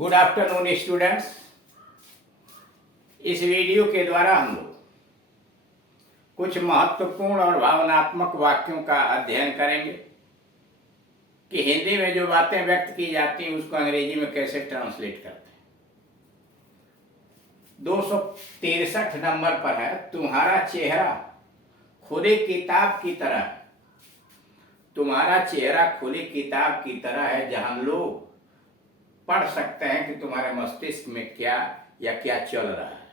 Good afternoon students. इस video के द्वारा हम लोग कुछ महत्वपूर्ण और भावनात्मक वाक्यों का अध्ययन करेंगे कि हिंदी में जो बातें व्यक्त की जाती हैं उसको अंग्रेजी में कैसे ट्रांसलेट करते हैं। 263 नंबर पर है, तुम्हारा चेहरा खुली किताब की तरह है। तुम्हारा चेहरा खुली किताब की तरह है जहां लोग पढ़ सकते हैं कि तुम्हारे मस्तिष्क में क्या या क्या चल रहा है।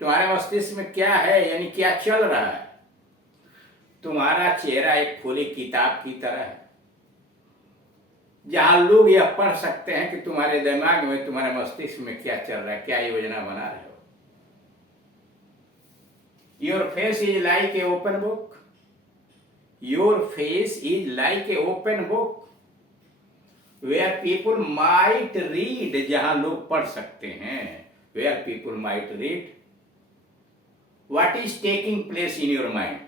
तुम्हारे मस्तिष्क में क्या है यानी क्या चल रहा है। तुम्हारा चेहरा एक खुली किताब की तरह है जहां लोग यह पढ़ सकते हैं कि तुम्हारे दिमाग में, तुम्हारे मस्तिष्क में क्या चल रहा है, क्या योजना बना रहे हो। Your face is like a open book. Your face is like a open book where people might read, जहां लोग पढ़ सकते हैं। Where people might read what is taking place in your mind.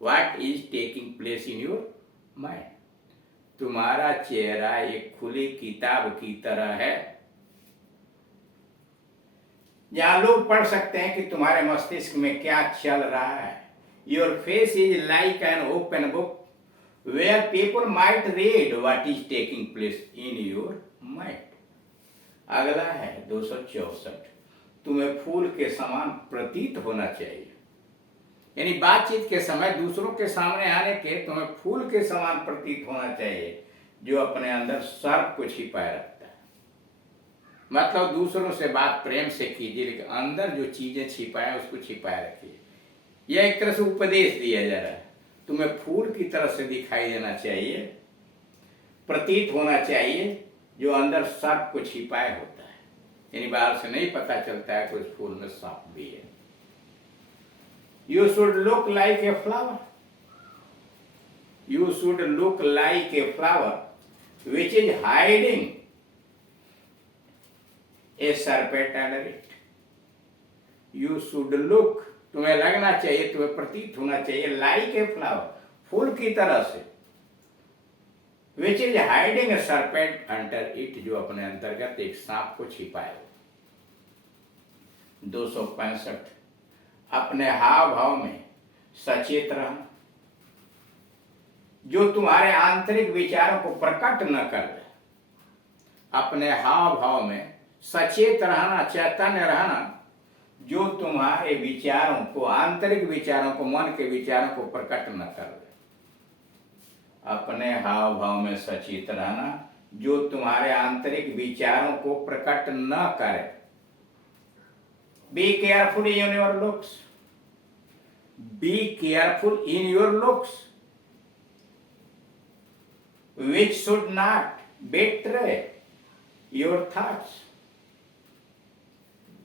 What is taking place in your mind. तुम्हारा चेहरा एक खुली किताब की तरह है जहां लोग पढ़ सकते हैं कि तुम्हारे मस्तिष्क में क्या चल रहा है। Your face is like an open book where people might read what is taking place in your mind। अगला है 264, तुम्हें फूल के समान प्रतीत होना चाहिए। यानी बातचीत के समय दूसरों के सामने आने के तुम्हें फूल के समान प्रतीत होना चाहिए जो अपने अंदर सर्प को छिपाए रखता है। मतलब दूसरों से बात प्रेम से कीजिए लेकिन अंदर जो चीजें छिपाए उसको छिपाए रखिए। यह एक तरह से उपदेश दिया जा रहा है। तुम्हें फूल की तरह से दिखाई देना चाहिए, प्रतीत होना चाहिए जो अंदर सर्प को छिपाए होता है। यानी बाहर से नहीं पता चलता है कि उस फूल में सांप भी है। You should look like a flower. You should look like a flower which is hiding a serpent under it. You should look, तुम्हें लगना चाहिए, तुम्हें प्रतीत होना चाहिए लाइक ए फ्लावर, फूल की तरह से, which is hiding a serpent under it, जो अपने अंतर्गत एक सांप को छिपाए। 265, अपने हाव भाव में सचेत रहना। जो तुम्हारे आंतरिक विचारों को प्रकट न कर दे। अपने हाव भाव में सचेत रहना, चैतन्य रहना, जो तुम्हारे विचारों को, आंतरिक विचारों को, मन के विचारों को प्रकट न कर दे। अपने हाव भाव में सचेत रहना जो तुम्हारे आंतरिक विचारों को प्रकट न करे। Be careful in your looks. Be careful in your looks which should not betray your thoughts.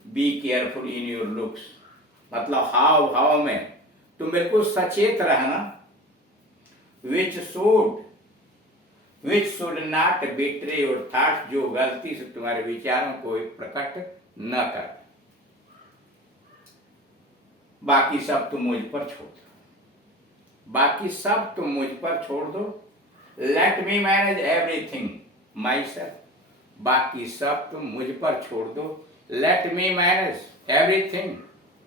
Be careful in your looks मतलब हाव भाव में तुम बिल्कुल सचेत रहना। Which should not betray your thoughts, जो गलती से तुम्हारे विचारों को प्रकट न कर। बाकी सब तुम मुझ पर छोड़ दो। बाकी सब तुम मुझ पर छोड़ दो। Let me manage everything my self. बाकी सब तुम मुझ पर छोड़ दो। Let me manage everything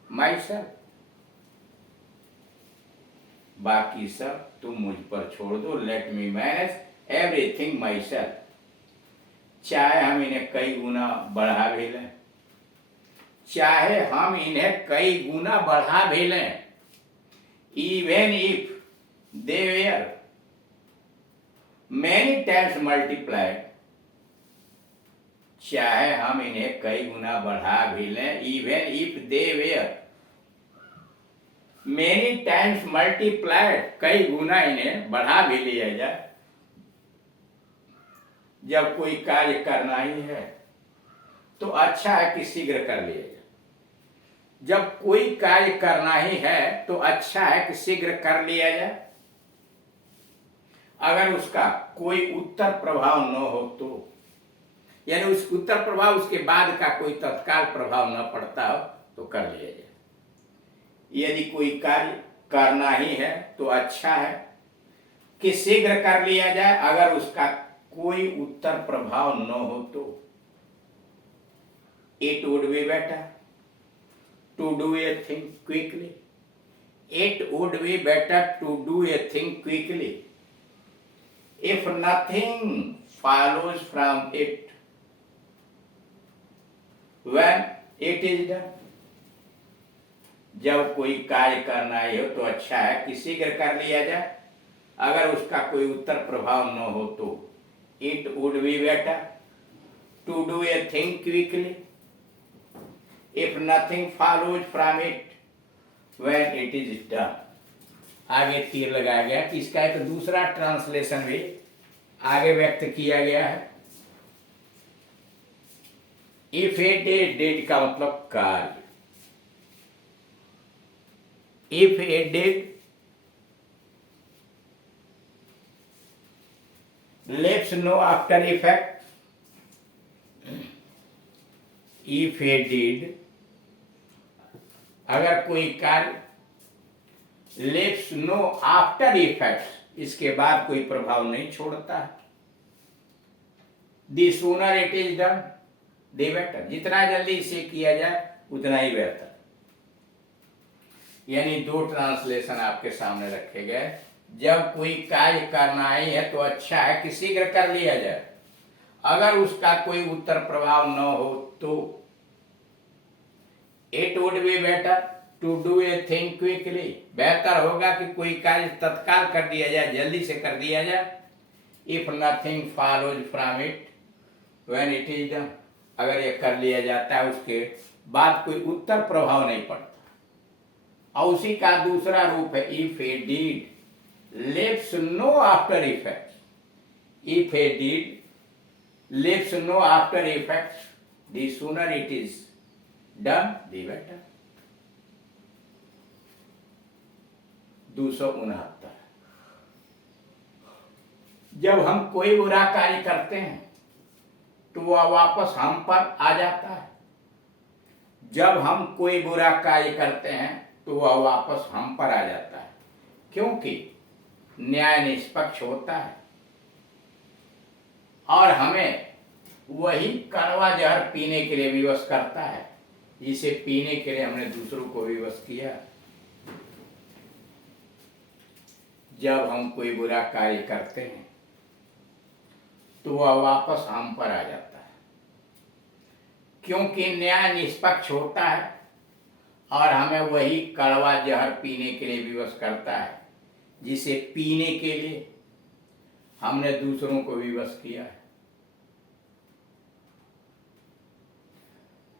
myself। बाकी सब तुम मुझ पर छोड़ दो। Let me manage everything myself। चाहे हम इन्हें कई गुना बढ़ा भी लें, चाहे हम इन्हें कई गुना बढ़ा भी लें, even if they were many times multiplied। चाहे हम इन्हें कई गुना बढ़ा भी लें, even if they were many times multiplied, कई गुना इन्हें बढ़ा भी लिया जाए। जब कोई कार्य करना ही है तो अच्छा है कि शीघ्र कर लिया जाए। जब कोई कार्य करना ही है तो अच्छा है कि शीघ्र कर लिया जाए। अगर उसका कोई उत्तर प्रभाव न हो तो, यानी उस उत्तर प्रभाव, उसके बाद का कोई तत्काल प्रभाव न पड़ता हो तो कर लिया जाए। यदि कोई कार्य करना ही है तो अच्छा है कि शीघ्र कर लिया जाए। अगर उसका कोई उत्तर प्रभाव न हो तो it would be better to do a thing quickly. It would be better to do a thing quickly if nothing follows from it when it is done। जब कोई कार्य करना ही हो तो अच्छा है कि शीघ्र कर लिया जाए, अगर उसका कोई उत्तर प्रभाव न हो तो it would be better to do a thing quickly if nothing follows from it when it is done. आगे तीर लगाया गया कि इसका एक दूसरा ट्रांसलेशन भी आगे व्यक्त किया गया है। इफ ए डेड का मतलब कार्य, if a dead let's no after effect, if a dead अगर कोई कार्य लेट्स नो आफ्टर इफेक्ट्स इसके बाद कोई प्रभाव नहीं छोड़ता है, the sooner it is done the better, जितना जल्दी इसे किया जाए उतना ही बेहतर। यानी दो ट्रांसलेशन आपके सामने रखे गए। जब कोई कार्य करना ही है तो अच्छा है कि शीघ्र कर लिया जाए, अगर उसका कोई उत्तर प्रभाव न हो तो it would be better to do a thing quickly, बेहतर होगा कि कोई कार्य तत्काल कर दिया जाए, जल्दी से कर दिया जाए। If nothing follows from it when it is done, अगर ये कर लिया जाता है उसके बाद कोई उत्तर प्रभाव नहीं पड़ता। और उसी का दूसरा रूप है if a deed lets no after effects, if a deed lets no after effects the sooner it is done the better. 269 जब हम कोई बुरा कार्य करते हैं तो वह वापस हम पर आ जाता है। जब हम कोई बुरा कार्य करते हैं तो वह वापस हम पर आ जाता है, क्योंकि न्याय निष्पक्ष होता है और हमें वही कड़वा जहर पीने के लिए विवश करता है जिसे पीने के लिए हमने दूसरों को विवश किया। जब हम कोई बुरा कार्य करते हैं तो वह वापस हम पर आ जाता है, क्योंकि न्याय निष्पक्ष होता है और हमें वही कड़वा जहर पीने के लिए विवश करता है जिसे पीने के लिए हमने दूसरों को विवश किया है।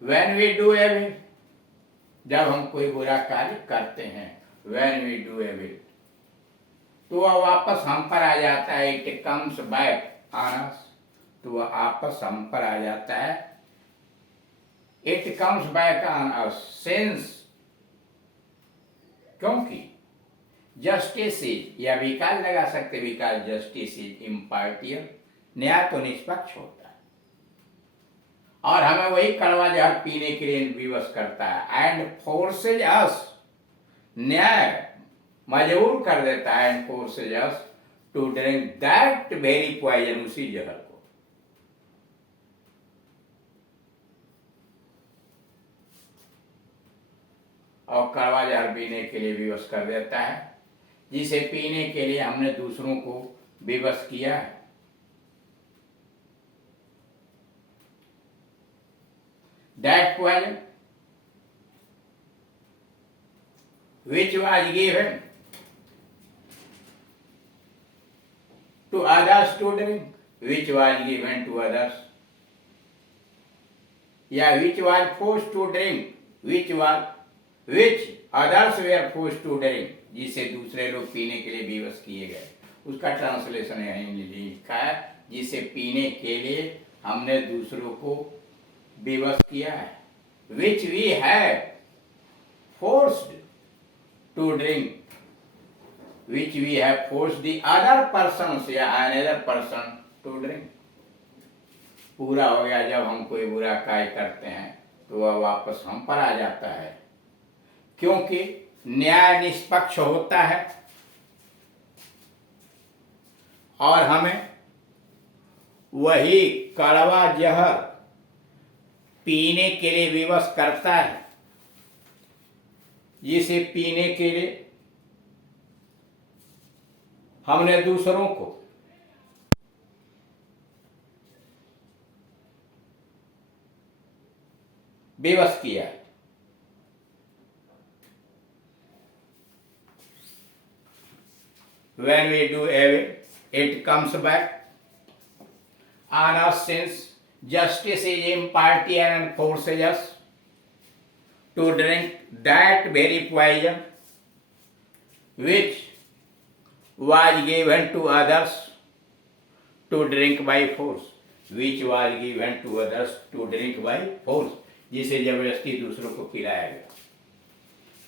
When we do evil, जब हम कोई बुरा कार्य करते हैं, when we do evil, तो वह वापस हम पर आ जाता है। It comes back on us, तो वह वापस हम पर आ जाता है। It comes back on us since, क्योंकि जस्टिस इज, या विकास लगा सकते, विकास जस्टिस इज इम्पार्टियल, न्याय तो निष्पक्ष होता है और हमें वही कड़वा जहर पीने के लिए विवश करता है। एंड फोर्सेज अस, न्याय मजबूर कर देता है, and forces us to drink that very poison, उसी जहर को। और कड़वा जहर पीने के लिए विवश कर देता है जिसे पीने के लिए हमने दूसरों को विवश किया है। That poison which was given to others to drink, which was given to others, या which was forced to drink, which others were forced to drink, जिसे दूसरे लोग पीने के लिए विवश किए गए, उसका ट्रांसलेशन यहीं लिखा है, जिसे पीने के लिए हमने दूसरों को विवश किया है। Which we have forced to drink, which we have forced the other persons या another person to drink। पूरा हो गया। जब हम कोई बुरा कार्य करते हैं तो वह वापस हम पर आ जाता है, क्योंकि न्याय निष्पक्ष होता है और हमें वही कड़वा जहर पीने के लिए विवश करता है, जिसे पीने के लिए हमने दूसरों को विवश किया। When we do evil, it comes back on us, since justice is impartial and forces us to drink that very poison which was given to others to drink by force, which was given to others to drink by force, जिसे जबरदस्ती दूसरों को पिलाया गया।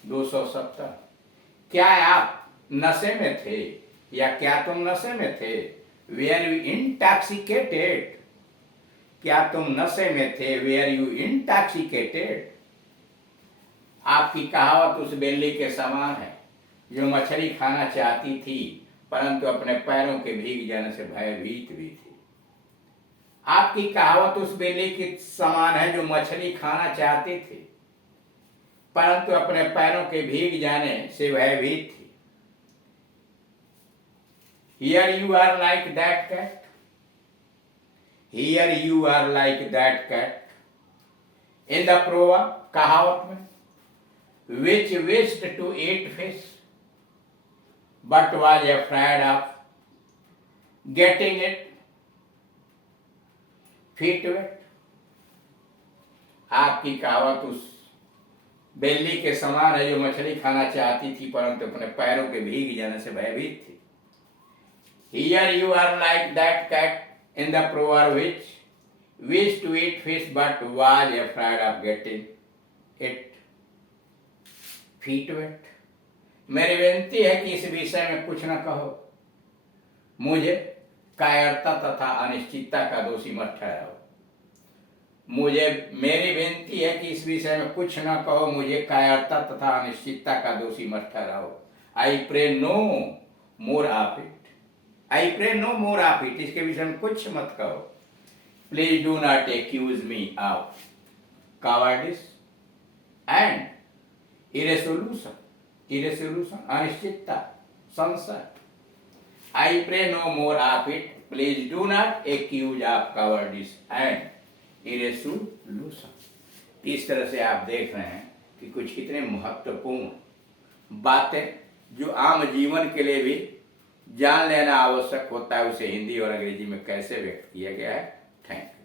270। क्या आप नशे में थे या क्या तुम नशे में थे? वेयर यू इंटॉक्सिकेटेड, क्या तुम नशे में थे? Were you intoxicated. आपकी कहावत उस बिल्ली के समान है जो मछली खाना चाहती थी परंतु अपने पैरों के भीग जाने से भयभीत भी थी। आपकी कहावत उस बिल्ली के समान है जो मछली खाना चाहती थी परंतु अपने पैरों के भीग जाने से भयभीत थी। Here you are like that cat. Here you are like that cat. In the proverb, कहावत में, which wished to eat fish, but was afraid of getting it feet wet. आपकी कहावत उस बिल्ली के समान है जो मछली खाना चाहती थी परंतु अपने पैरों के भीग जाने से भयभीत थी। Here you are like that cat in the proverb which wished to eat fish but was afraid of getting it feet wet. मेरी विनती है कि इस विषय में कुछ न कहो, मुझे कायरता तथा अनिश्चितता का दोषी मत ठहराओ। मेरी विनती है कि इस विषय में कुछ न कहो, मुझे कायरता तथा अनिश्चितता का दोषी मत ठहराओ। I pray no more of it, I pray no more of it, इसके विषय में कुछ मत कहो। Please do not accuse me of cowardice and irresolution, अनिश्चितता, संशय। I pray no more of it, please do not accuse of cowardice and irresolution. इस तरह से आप देख रहे हैं कि कुछ कितने महत्वपूर्ण बातें जो आम जीवन के लिए भी जान लेना आवश्यक होता है, उसे हिंदी और अंग्रेजी में कैसे व्यक्त किया गया है। Thank you.